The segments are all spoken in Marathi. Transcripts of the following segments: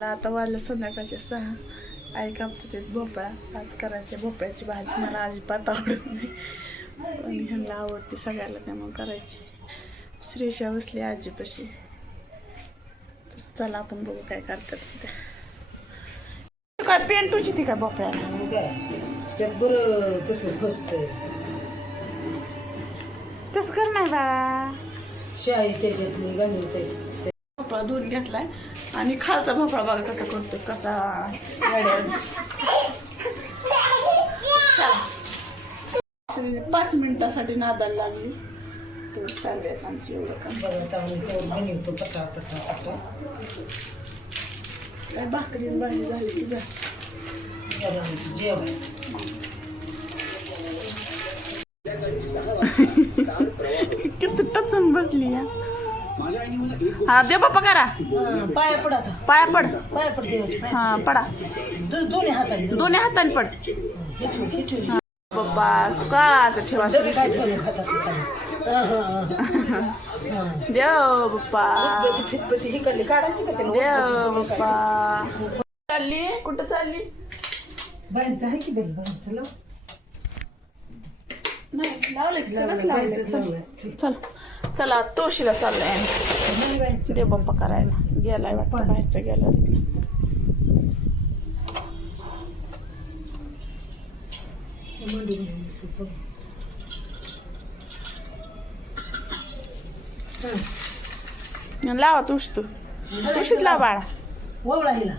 आता वाजलं संध्याकाळचे सहा. आई कापते ते भोपळा. आज करायचे भोपळ्याची भाजी. मला अजिबात आवडत नाही. पण ह्यांना आवडते सगळ्याला त्यामुळे करायची. श्रीषा बसली आजीपाशी. तर चला आपण बघू काय करतात ते काय पेंटूची ती काय भोपळ्याला तसं कर नाही बा शाही त्याच्यातली घालवते भोपळा धुवून घेतलाय. आणि खालचा भोपळा बघा कसा करतो कसा पाच मिनिटासाठी नादाला लागली. तर आमची एवढं काय भाकरी भाजी झाली की जा. किती टचून बसली या. हा दे बाप्पा करा. पाया पड आता. पाया पड. पाया पड हा पडा. दो- दोन्ही हाताने दोन्ही. हाताने पड. बाप्पा सुकाच ठेवा. देव बाप्पा. देव बाप्पा. चालली? कुठं चालली? बाहेरचं आहे की बेल बाहेरचं लावले की सगळंच लावलं. चल. चला तुळशीला चाललंय. आम्ही. दे बाप्पा करायला. गेलाय वाटतं बाहेरचं गेला. लावा तुळशी तू. तुळशीत लाव बाळा. ओवळा हिला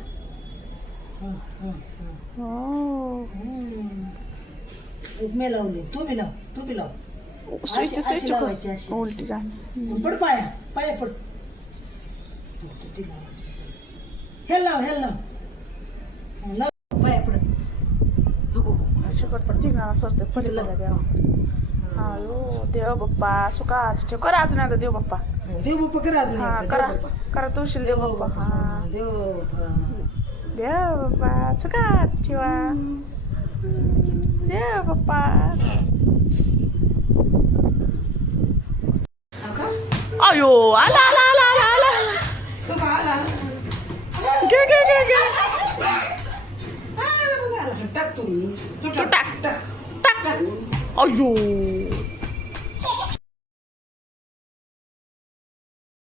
हा, मी लावली. तू बी लाव. तू बी लाव. Switch switch. उलटी झाली. पड पाया. पाया पड. हे लाव हे लाव. लाव. पाया पड. ठिकाणा सोडते पडलं देवा बाप्पा सुखाच ठेव करा अजून आता देव बाप्पा. देव बाप्पा करा अजून हा करा. करा तुळशीला देव बाप्पा. हा. देव. देव बाप्पा सुखाच ठेवा देव बाप्पा. Ayo. Ala ala ala ala ala. Gel gel gel gel. Tut tak. Tak. Tak. Ayo.